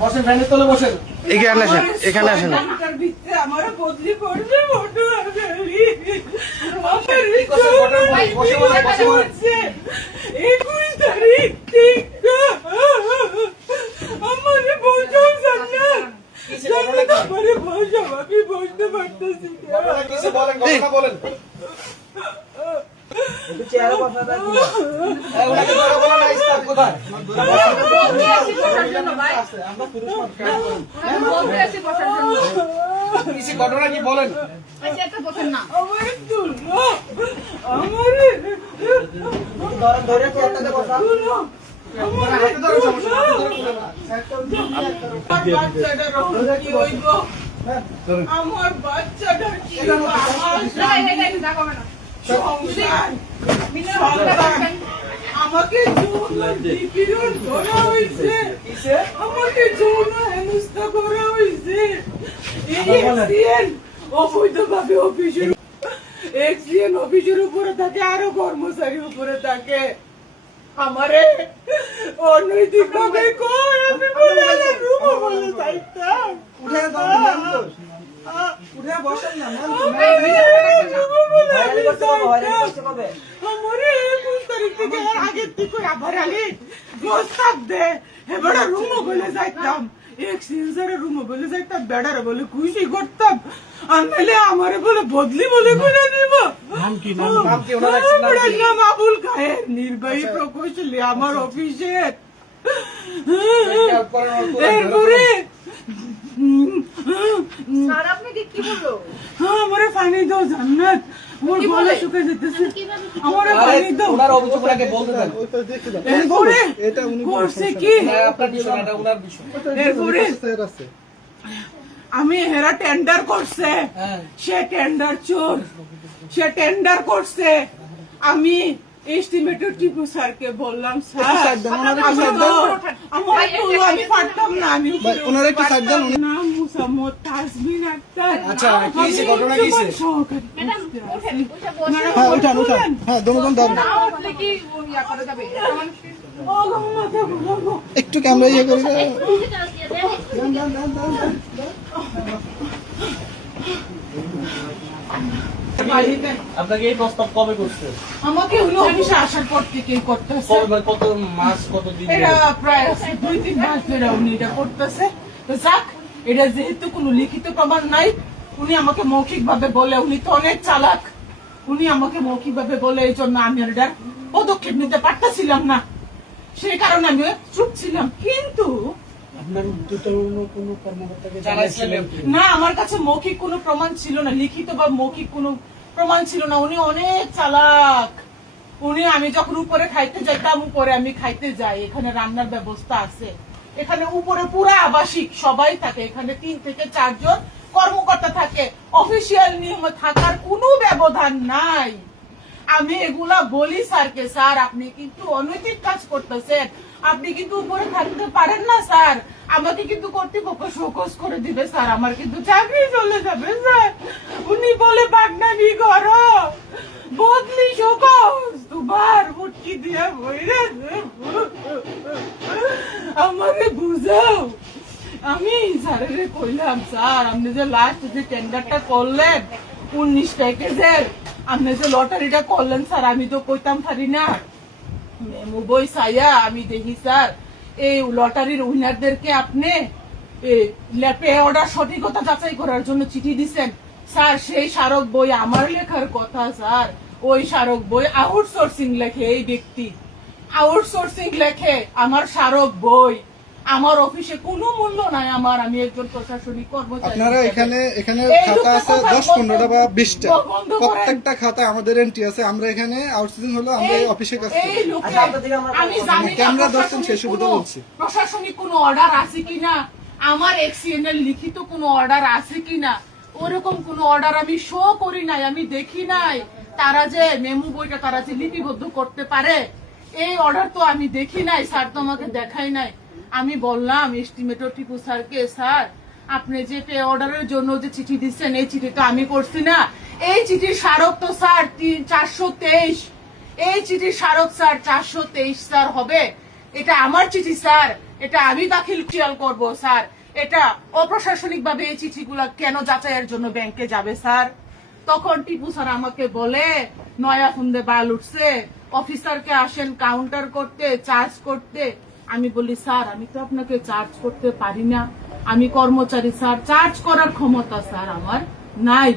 বসেন, ভ্যানের তলে বসেন। এখানে আসেন, এখানে আসেন। আমার বদলি করবে ফটো হচ্ছে 21 তারিখ ঠিক আমারে বলছো জান্নাত আমারে বলছো আমি বলতে পারতেছি না বলেন চেহারা কথা দাও ওনাকে ধরে বলা না স্টাফ কোথায় আমরা পুরুষ কিছু ঘটনা কি বলেন আমারে তুলো আমারে ধরে কোটাতে বসা আমার বাচ্চাটা কি আমাকে যৌন নিপীড়ন করা হয়েছে, আমাকে যৌন হেনস্থা করা হয়েছে। অবৈধভাবে অফিসের উপরে থাকে, আরো কর্মচারীর উপরে থাকে। আমারে অনৈতিক ভাবে কয় আমি বলে রুমো বলে চাইতাম উঠে বসেন না আমারে 21 তারিখ থেকে আগের থেকে আবার আগে প্রস্তাব দে এবারে রুমো বলে যাইতাম এক্সচেঞ্জারে রুমো বলে যাইতাম বেড়ারে বলে খুশি করতাম আর নাহলে আমারে বলে বদলি বলে করে দিব। নাম আবুল খায়ের, নির্বাহী প্রকৌশলী আমার অফিসের। এরপরে আমারে পানি দাও জান্নাত, আমার গলা শুকিয়ে যেতেছে, আমারে পানি দাও। ওনার অভিযোগটাকে বলতে দেন। এরপরে করছে কি আপনার বিষয় না, এটা ওনার বিষয়। এরপরে আমি হেরা টেন্ডার করছে, সে টেন্ডার চোর, সে টেন্ডার করছে। আমি এস্টিমেটর টিপু স্যারকে বললাম স্যার আমি পারতাম না, আমি নাম মুসাম্মদ তাসবিন আক্তার। আচ্ছা কি ঘটনা কি একটু ক্যামেরা ইয়ে করে আপনাকে এই প্রস্তাব কবে করছে? আমাকে হলো অফিসে আসার পর থেকেই করতেছে। কত মাস কত দিন? এটা প্রায় 2-3 মাস ধরে উনি এটা করতেছে। তো যাক, এটা যেহেতু কোনো লিখিত প্রমাণ নাই, উনি আমাকে মৌখিক ভাবে বলে, উনি তো অনেক চালাক, উনি আমাকে মৌখিক ভাবে বলে, এই জন্য আমি আর এটার পদক্ষেপ নিতে পারতেছিলাম না, সেই কারণে আমি চুপ ছিলাম। কিন্তু না, আমার কাছে মৌখিক কোনো প্রমাণ ছিল না, লিখিত বা মৌখিক কোনো প্রমাণ ছিল না। উনি অনেক চালাক। উনি আমি যখন উপরে খাইতে যাইতাম, উপরে আমি খাইতে যাই, এখানে রান্নার ব্যবস্থা আছে, এখানে উপরে পুরা আবাসিক সবাই থাকে, এখানে 3 থেকে 4 জন কর্মকর্তা থাকে, অফিসিয়াল নিয়ম থাকার কোনো ব্যবধান নাই। আমি এগুলা বলি স্যারকে, স্যার আপনি কিন্তু অনৈতিক কাজ করতেছেন, আপনি কিন্তু উপরে থাকতে পারেন না স্যার, আমাকে কিন্তু কর্তৃপক্ষ শোকজ করে দিবে স্যার, আমার কিন্তু চাকরি চলে যাবে স্যার। উনি বলে বাগনানি করো, বদলি শোকজ তোমার মুটকি দিয়ে বইরেছে, আমাকে বুঝাও। আমি স্যারের কইলাম, স্যার আপনি যে লাস্ট যে টেন্ডারটা করলেন 19 প্যাকেজের, আপনি যে লটারিটা করলেন স্যার, আমি তো কইতাম পারি না, মেমু বই চাইয়া আমি দেখি স্যার এই লটারির উইনারদেরকে আপনি পে অর্ডার সঠিকতা যাচাই করার জন্য চিঠি দিচ্ছেন স্যার। সেই স্মারক বই আমার লেখার কথা স্যার, ওই স্মারক বই আউটসোর্সিং লেখে, এই ব্যক্তি আউটসোর্সিং লেখে আমার স্মারক বই। আমার অফিসে কোনো মূল্য নাই আমার, আমি একজন প্রশাসনিক কর্মচারী। আপনারা এখানে খাতা আছে 10-15টা বা 20টা, প্রত্যেকটা খাতা আমাদের এন্ট্রি আছে। আমরা এখানে আউটসোর্সিং হলো আমরা অফিসের কাছে আমি জানি ক্যামেরা দর্শন সেই সুবিধা বলছি। প্রশাসনিক কোনো অর্ডার আছে কিনা, আমার এক্সিএন এর লিখিত কোনো অর্ডার আছে কিনা, ওরকম কোনো অর্ডার আমি শো করি নাই, আমি দেখি নাই। তারা যে মেমু বইটা তারা যে লিপিবদ্ধ করতে পারে, এই অর্ডার তো আমি দেখি নাই স্যার, তো আমাকে দেখাই নাই। আমি বললাম এস্টিমেটর টিপু স্যারকে, স্যার আপনি যে পে অর্ডারের জন্য যে চিঠি দিচ্ছেন, এই চিঠি তো আমি করছি না, এই চিঠির স্মারক তো স্যার 423, এই চিঠি স্মারক স্যার 423 স্যার হবে, এটা আমার চিঠি স্যার, এটা আমি দাখিল করব স্যার। এটা অপ্রশাসনিক ভাবে এই চিঠিগুলা কেন যাচাইয়ের জন্য ব্যাংকে যাবে স্যার? তখন টিপু স্যার আমাকে বলে নয়া ফুন্দে বাল উঠছে, অফিসারকে আসেন কাউন্টার করতে, চার্জ করতে। আমি বলি স্যার আমি তো আপনাকে চার্জ করতে পারি না, আমি কর্মচারী স্যার, চার্জ করার ক্ষমতা স্যার আমার নাই।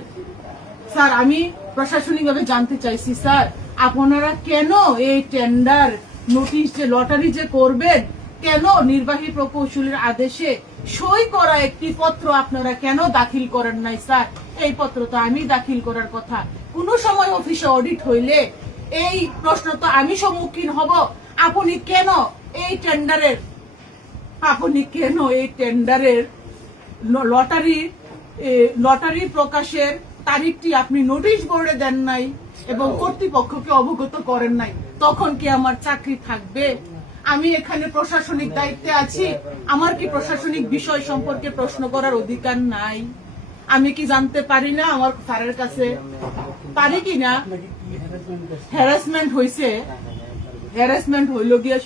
স্যার আমি প্রশাসনিক ভাবে জানতে চাইছি স্যার, আপনারা কেন এই টেন্ডার নোটিশ যে লটারি যে করবেন, কেন নির্বাহী প্রকৌশলীর আদেশে সই করা একটি পত্র আপনারা কেন দাখিল করেন নাই স্যার? এই পত্র তো আমি দাখিল করার কথা। কোন সময় অফিসে অডিট হইলে এই প্রশ্ন তো আমি সম্মুখীন হব, আপনি কেন এই টেন্ডারের লটারি প্রকাশের তারিখটি আপনি নোটিশ বোর্ডে দেন নাই এবং কর্তৃপক্ষকে অবগত করেন নাই, তখন কি আমার চাকরি থাকবে? আমি এখানে প্রশাসনিক দায়িত্বে আছি, আমার কি প্রশাসনিক বিষয় সম্পর্কে প্রশ্ন করার অধিকার নাই? আমি কি জানতে পারি না আমার স্যারের কাছে পারি কিনা হ্যারাসমেন্ট হইল গিয়া